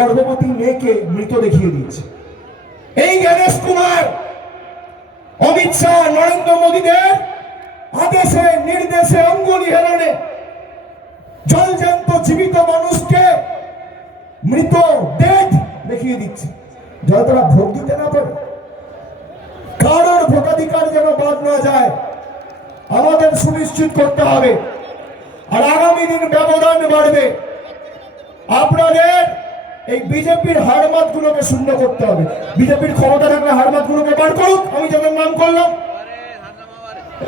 গর্ভবতী মেয়েকে মৃত দেখিয়ে দিয়েছে। এই গণেশ কুমার, অমিত শাহ, নরেন্দ্র মোদীদের আদেশে, নির্দেশে অঙ্গুলি হেলনে জলজান্ত জীবিত মানুষকে মৃত ডেড দেখিয়ে দিচ্ছে। যারা তারা ভোট দিতে না পারে, কারোর ভোটাধিকার যেন বাদ না যায়, আমাদের সুনিশ্চিত করতে হবে। আর আগামী দিন ব্যবধান বাড়বে। আপনাদের এই বিজেপির হারমাত গুলোকে শূন্য করতে হবে। বিজেপির ক্ষমতা থাকলে হারমাত গুলোকে বার করুক, আমি যাদের নাম করলাম।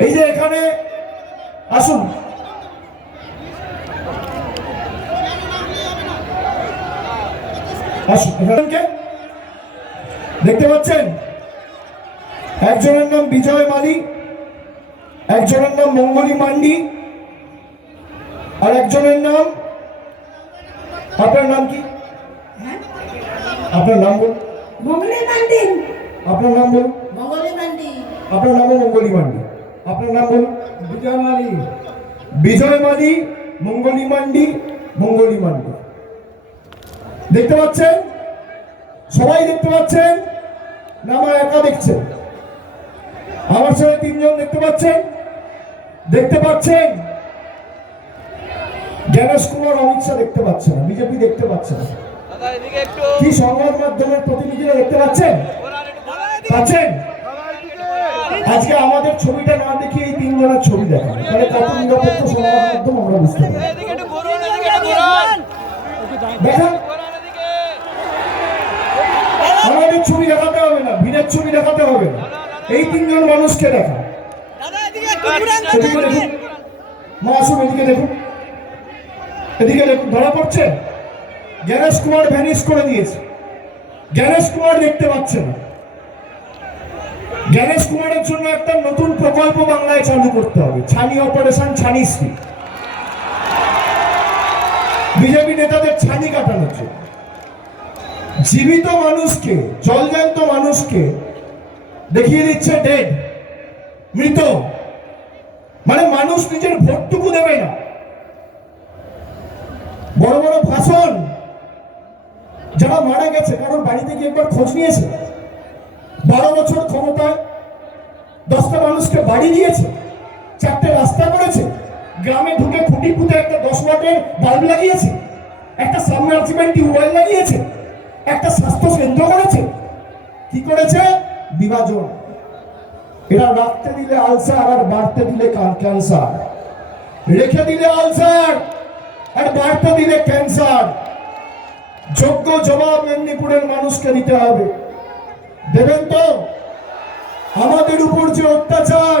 এই যে এখানে, আসুন। দেখতে পাচ্ছেন? একজনের নাম বিজয় মালি, একজনের নাম মঙ্গলী মান্ডি, আর একজনের নাম, আপনার নাম কি? আপনার নাম বলুন। মঙ্গলে মান্ডি আপনার নাম বলুন। মঙ্গলে মান্ডি আপনার নামও মঙ্গলী মান্ডি আপনার নাম বলুন। বিজয় মালি বিজয় মালি মঙ্গলী মান্ডি মঙ্গলী মান্ডি দেখতে পাচ্ছেন? সবাই দেখতে পাচ্ছেন? না আমার একা দেখছেন আমার সাথে তিনজন দেখতে পাচ্ছেন? দেখতে পাচ্ছেন? জ্ঞানেশ কুমার অমিত শাহ দেখতে পাচ্ছে না। বিজেপি দেখতে পাচ্ছে না। কি সংবাদ মাধ্যমের প্রতিনিধিরা দেখতে পাচ্ছেন? পাচ্ছেন? আজকে আমাদের ছবিটা না দেখিয়ে এই তিনজনের ছবি দেখা তাহলে কত নিরপেক্ষ সংবাদ মাধ্যম আমরা বুঝতে পারি দেখেন? আমাদের ছবি দেখাতে হবে না ভিড়ের ছবি দেখাতে হবে না। এই তিনজন মানুষকে দেখা মা আসুন এদিকে দেখুন। এদিকে দেখুন ধরা পড়ছে? কুমার ভ্যানিশ করে দিয়েছে। কুমার দেখতে পাচ্ছে না। কুমারের জন্য একটা নতুন প্রকল্প বাংলায় চালু করতে হবে। ছানি অপারেশন ছানি স্পিড বিজেপি নেতাদের ছানি কাটানোর জন্য। জীবিত মানুষকে জলজান্ত মানুষকে দেখিয়ে দিচ্ছে ডেড মৃত। মানে মানুষ নিজের ভোটটুকু দেবে না। বড় বড় ভাষণ। যারা মারা গেছে কারোর বাড়িতে গিয়ে একবার খোঁজ নিয়েছে। বারো বছর ক্ষমতায় দশটা মানুষকে বাড়ি দিয়েছে, চারটে রাস্তা করেছে, গ্রামে ঢুকে খুঁটি পুঁতে একটা দশ ওয়াটের বাল্ব লাগিয়েছে, একটা সাবমার্সিবল টিউবওয়েল লাগিয়েছে, একটা স্বাস্থ্য কেন্দ্র করেছে। কি করেছে? বিভাজন। এরা রাখতে দিলে আলসার, আর বাড়তে দিলে ক্যান্সার। রেখে দিলে আলসার, আর বাড়তে দিলে ক্যান্সার। যোগ্য জবাব মেদিনীপুরের মানুষকে দিতে হবে। দেবেন তো? আমাদের উপর যে অত্যাচার,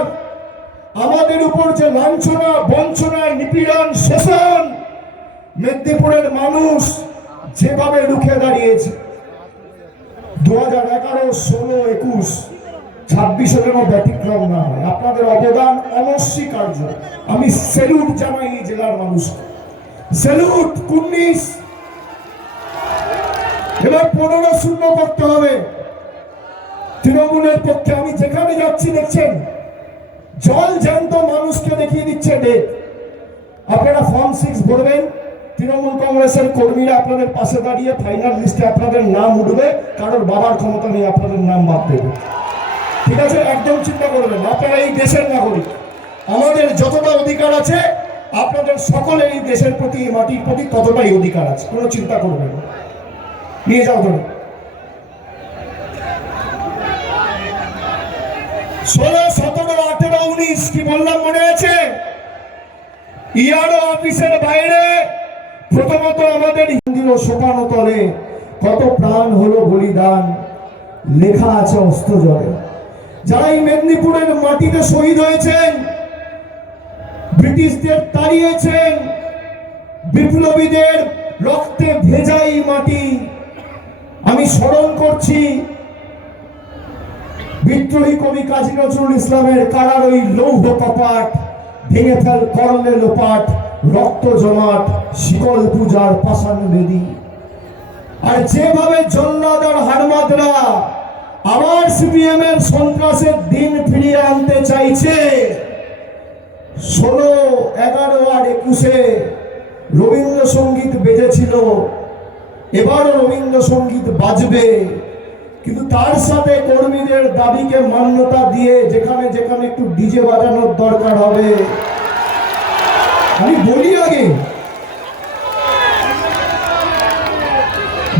আমাদের উপর যে লাঞ্ছনা, বঞ্চনা, নিপীড়ন, শোষণ, মেদিনীপুরের মানুষ যেভাবে রুখে দাঁড়িয়েছে। দু হাজার এগারো, ষোলো, একুশ, ছাব্বিশে যেন ব্যতিক্রম না হয়। আপনাদের অবদান অনস্বীকার্য। আমি সেলুট জানাই জেলার মানুষকে। সেলুট কুন্নিস এবার পনেরো শূন্য করতে হবে। তৃণমূলের পক্ষে আমি যেখানে যাচ্ছি দেখছেন, জল জ্যান্ত মানুষকে দেখিয়ে দিচ্ছে ডেট আপনারা ফর্ম সিক্স ভরবেন। তৃণমূল কংগ্রেসের কর্মীরা আপনাদের পাশে দাঁড়িয়ে ফাইনাল লিস্টে আপনাদের নাম উঠবে, কারোর বাবার ক্ষমতা নেই আপনাদের নাম বাদ দেবে। ঠিক আছে? একদম চিন্তা করবেন আপনারা এই দেশের নাগরিক। আমাদের যতটা অধিকার আছে, আপনাদের সকলের এই দেশের প্রতি, মাটির প্রতি ততটাই অধিকার আছে। কোনো চিন্তা করবেন না। নিয়ে যাও ধরে ষোলো, সতেরো, আঠেরো, উনিশ, কি বললাম মনে আছে? ইয়ারও অফিসের বাইরে। প্রথমত আমাদের হিন্দির শোকানো তলে কত প্রাণ হলো বলিদান, লেখা আছে অস্ত্র জলে। যারা এই মেদিনীপুরের মাটিতে শহীদ হয়েছেন, ব্রিটিশদের তাড়িয়েছেন, বিপ্লবীদের রক্তে ভেজা স্মরণ করছি বিদ্রোহী কবি কাজী নজরুল ইসলামের কারার ওই লৌহ কপাট, ভেঙে ফেল করলে লোপাট, রক্ত জমাট, শিকল পূজার পাষাণ বেদি। আর যেভাবে জল্লাদ আর হারমাদরা আবার সিপিএম এর সন্ত্রাসের দিন ফিরিয়ে আনতে চাইছে, ষোলো, এগারো আর একুশে রবীন্দ্রসঙ্গীত বেজেছিল এবারও রবীন্দ্রসঙ্গীত বাজবে। কিন্তু তার সাথে কর্মীদের দাবিকে মান্যতা দিয়ে যেখানে যেখানে একটু ডিজে বাজানোর দরকার হবে। আমি বলি আগে,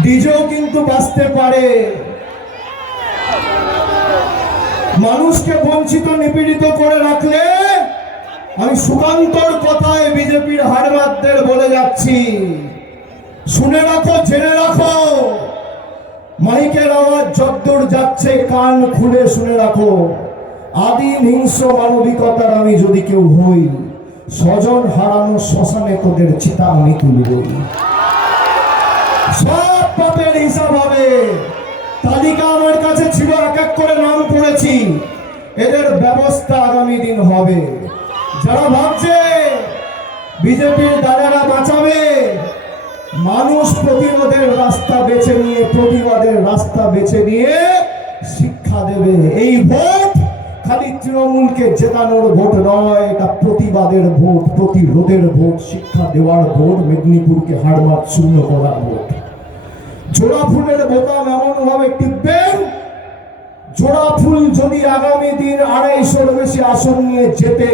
ডিজেও কিন্তু বাঁচতে পারে। মানুষকে বঞ্চিত নিপীড়িত করে রাখলে আমি সুকান্তর কথায় বিজেপির হারবাদদের বলে যাচ্ছি। শুনে রাখো, জেনে রাখো। মাইকের আওয়াজ যদ্দূর যাচ্ছে, কান খুলে শুনে রাখো। আদিম হিংস্র মানবিকতার আমি যদি কেউ হই, স্বজন হারানো শ্মশানে তোদের চিতা আমি তুলবই। সব পাপের হিসাব হবে। তালিকা আমার কাছে ছিল, এক এক করে নাম পড়েছি। এদের ব্যবস্থা আগামী দিন হবে। যারা ভাবছে, বিজেপির দাদারা বাঁচাবে মানুষ প্রতিবাদের রাস্তা বেছে নিয়ে, প্রতিবাদের রাস্তা বেছে নিয়ে শিক্ষা দেবে। এই ভোট খালি তৃণমূলকে জেতানোর ভোট নয়, এটা প্রতিবাদের ভোট, প্রতিরোধের ভোট, শিক্ষা দেওয়ার ভোট, মেদিনীপুরকে হারমাত শূন্য করার ভোট। জোড়া ফুলের বোতাম এমন ভাবে টিপবেন, জোড়া ফুল যদি আগামী দিন আড়াইশোর বেশি আসন নিয়ে যেতে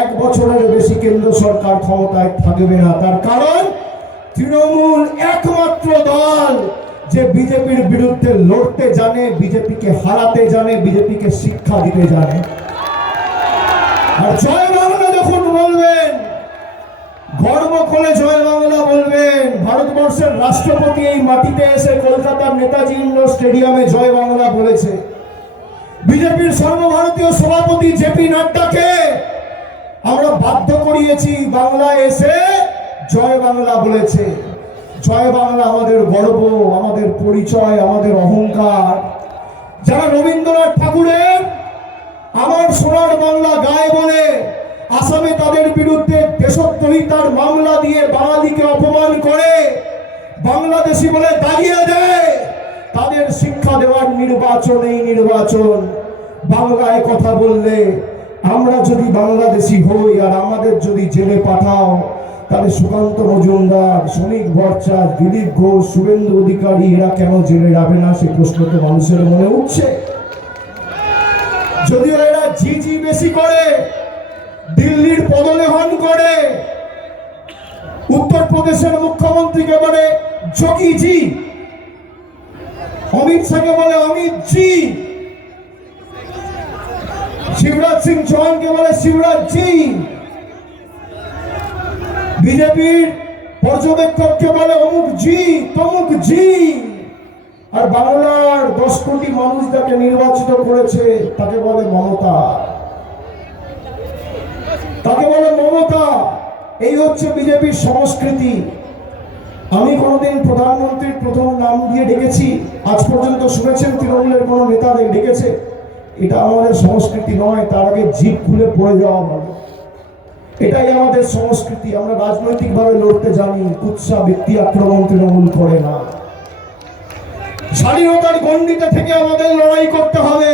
এক বছরের বেশি কেন্দ্র সরকার ক্ষমতায় থাকবে না। তার কারণ তৃণমূল একমাত্র দল যে বিজেপির বিরুদ্ধে লড়তে জানে, বিজেপিকে হারাতে জানে, বিজেপিকে শিক্ষা দিতে জানে। আর জয় বাংলা যখন বলবেন, গর্ব করে জয় বাংলা বলবেন, ভারতবর্ষের রাষ্ট্রপতি এই মাটিতে এসে কলকাতার নেতাজি ইন্ডোর স্টেডিয়ামে জয় বাংলা বলেছে। বিজেপির সর্বভারতীয় সভাপতি জেপি নাড্ডাকে আমরা বাধ্য করিয়েছি বাংলায় এসে জয় বাংলা বলেছে। জয় বাংলা আমাদের গর্ব, আমাদের পরিচয়, আমাদের অহংকার। যারা রবীন্দ্রনাথ ঠাকুরের আমার সোনার বাংলা গায়ে বলে, আসামে তাদের বিরুদ্ধে দেশদ্রোহিতার মামলা দিয়ে বাঙালিকে অপমান করে, বাংলাদেশি বলে দাঁড়িয়ে দেয়, তাদের শিক্ষা দেওয়ার নির্বাচন, এই নির্বাচন। বাংলায় কথা বললে আমরা যদি বাংলাদেশি হই আর আমাদের যদি জেলে পাঠাও তাহলে সুকান্ত মজুমদার শ্রমিক ভট্টাচার্য, দিলীপ ঘোষ, শুভেন্দু অধিকারী, এরা কেন জেলে যাবে না? সে প্রশ্ন তো মানুষের মনে উঠছে। যদিও এরা জি জি বেশি করে, দিল্লির পদলেহন করে, উত্তরপ্রদেশের মুখ্যমন্ত্রীকে বলে যোগী জি অমিত শাহকে বলে অমিত জি শিবরাজ সিং চৌহানকে বলে শিবরাজ জি বিজেপির পর্যবেক্ষককে বলে অমুক জি, তমুক জি। আর বাংলার দশ কোটি মানুষ যাকে নির্বাচিত করেছে, তাকে বলে মমতা। তাকে বলে মমতা। এই হচ্ছে বিজেপির সংস্কৃতি। আমি কোনোদিন প্রধানমন্ত্রীর প্রথম নাম দিয়ে ডেকেছি, আজ পর্যন্ত শুনেছেন তৃণমূলের কোনো নেতাদের ডেকেছে। এটা আমাদের সংস্কৃতি নয়, তার আগে জিপ খুলে পড়ে যাওয়া ভালো। এটাই আমাদের সংস্কৃতি, আমরা রাজনৈতিকভাবে লড়তে জানি কুৎসা ব্যক্তি আক্রমণ তৃণমূল করে না। স্বাধীনতার গণ্ডিতে থেকে আমাদের লড়াই করতে হবে।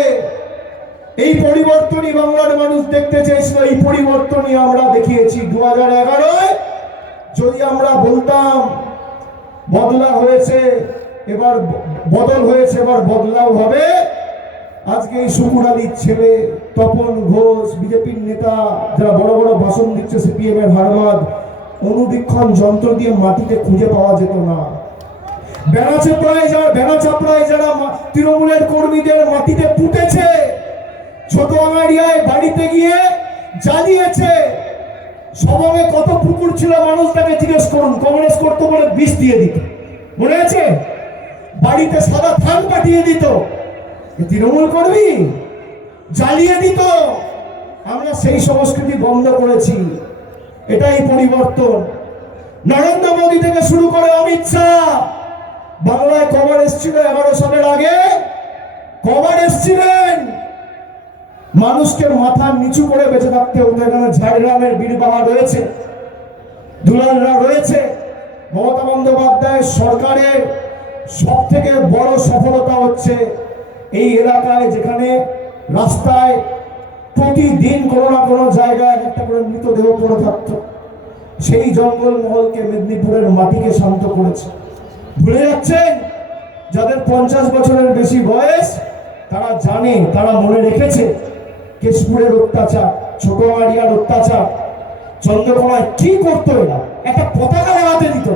এই পরিবর্তনই বাংলার মানুষ দেখতে চেয়েছিল, এই পরিবর্তনই আমরা দেখিয়েছি দু হাজার এগারোয়। যদি আমরা বলতাম, বদলা হয়েছে, এবার বদল হয়েছে, এবার বদলাও হবে। আজকে এই সুকুর আলীর ছেলে তপন ঘোষ, বিজেপির নেতা, যারা বড় বড় ভাষণ দিচ্ছে সিপিএম এর হারবাদ অনুবীক্ষণ যন্ত্র দিয়ে মাটিতে খুঁজে পাওয়া যেত না। বেড়া চাপড়ায় যারা, বেড়া চাপড়ায় যারা তৃণমূলের কর্মীদের মাটিতে পুঁতেছে, ছোট আঙারিয়ায় বাড়িতে গিয়ে জ্বালিয়েছে। সবঙ্গে কত পুকুর ছিল, মানুষ তাকে জিজ্ঞেস করুন, কংগ্রেস করতে বলে বিষ দিয়ে দিত। মনে আছে? বাড়িতে সাদা থান পাঠিয়ে দিত। তৃণমূল কর্মী? জ্বালিয়ে দিত। আমরা সেই সংস্কৃতি বন্ধ করেছি। এটাই পরিবর্তন। নরেন্দ্র মোদী থেকে শুরু করে অমিত শাহ। বাংলায় কবার এসেছিল এগারো সালের আগে। কবার এসেছিলেন। মানুষকে মাথা নিচু করে বেঁচে থাকতে হতো। এখানে ঝাড়গ্রামের বীরবাহা রয়েছে। দুলালরা রয়েছে। মমতা বন্দ্যোপাধ্যায় সরকারের সব থেকে বড় সফলতা হচ্ছে এই এলাকায় যেখানে রাস্তায় প্রতিদিন কোনো না কোনো জায়গায় একটা করে মৃতদেহ পড়ে থাকতো। সেই জঙ্গল মহলকে মেদিনীপুরের মাটিকে শান্ত করেছে। ভুলে যাচ্ছেন? যাদের পঞ্চাশ বছরের বেশি বয়স, তারা জানে, তারা মনে রেখেছে কেশপুরের অত্যাচার ছোট মারিয়ার অত্যাচার। চন্দ্রকোনায় কি করতো এরা? একটা পতাকা লাগাতে দিত।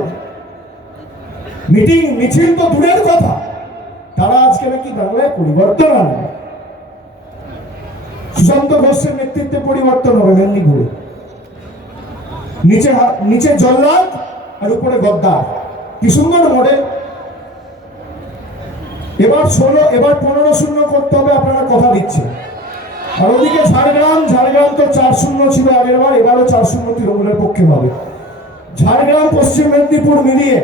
মিটিং, মিছিল তো দূরের কথা। তারা আজকে নাকি বাংলায় পরিবর্তন আনবে সুশান্ত ঘোষের নেতৃত্বে পরিবর্তন হবে মেদিনীপুরে। নিচে নিচে জল্লাদ আর উপরে গদ্দার। কি সুন্দর মডেল এবার ষোলো, এবার পনেরো শূন্য করতে হবে, আপনারা কথা দিচ্ছেন। আর ওদিকে ঝাড়গ্রাম ঝাড়গ্রাম তো চার শূন্য ছিল আগের বার, এবারও চার শূন্য তৃণমূলের পক্ষে হবে। ঝাড়গ্রাম, পশ্চিম মেদিনীপুর মিলিয়ে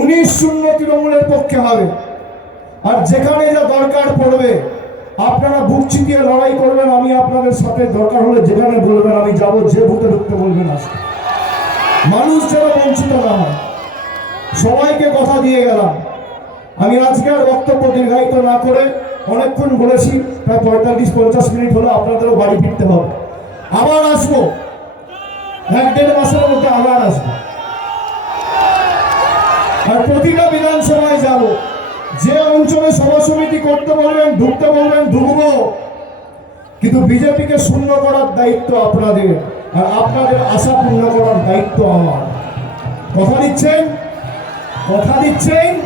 উনিশ শূন্য তৃণমূলের পক্ষে হবে। আর যেখানে যা দরকার পড়বে, আপনারা বুক চিতিয়ে লড়াই করবেন, আমি আপনাদের সাথে দরকার হলে যেখানে বলবেন, আমি যাব, যে বুথে ঢুকতে বলবেন আসতে মানুষ যেন বঞ্চিত না হয়। সবাইকে কথা দিয়ে গেলাম। আমি আজকে আর বক্তব্য দীর্ঘায়িত না করে অনেকক্ষণ বলেছি, প্রায় পঁয়তাল্লিশ, পঞ্চাশ মিনিট হলে আপনাদেরও বাড়ি ফিরতে হবে। আবার আসব। এক দেড় মাসের মধ্যে আবার আসব। আর প্রতিটা বিধানসভায় যাব। যে অঞ্চলে সভা সমিতি করতে বলবেন, ঢুকতে বলবেন, ঢুকবো। কিন্তু বিজেপিকে শূন্য করার দায়িত্ব আপনাদের, আর আপনাদের আশা পূর্ণ করার দায়িত্ব আমার। কথা দিচ্ছেন? কথা দিচ্ছেন?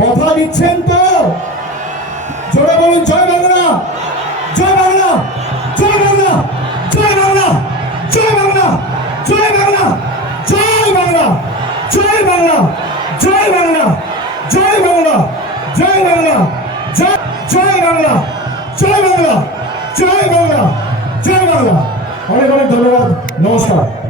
কথা দিচ্ছেন তো? জোরে বলুন, জয় বাংলা! জয় বাংলা! জয় বাংলা! জয় বাংলা! জয় বাংলা! জয় বাংলা! জয় বাংলা জয় বাংলা জয় বাংলা জয় বাংলা জয় বাংলা জয় বাংলা জয় বাংলা জয় বাংলা। অনেক অনেক ধন্যবাদ, নমস্কার।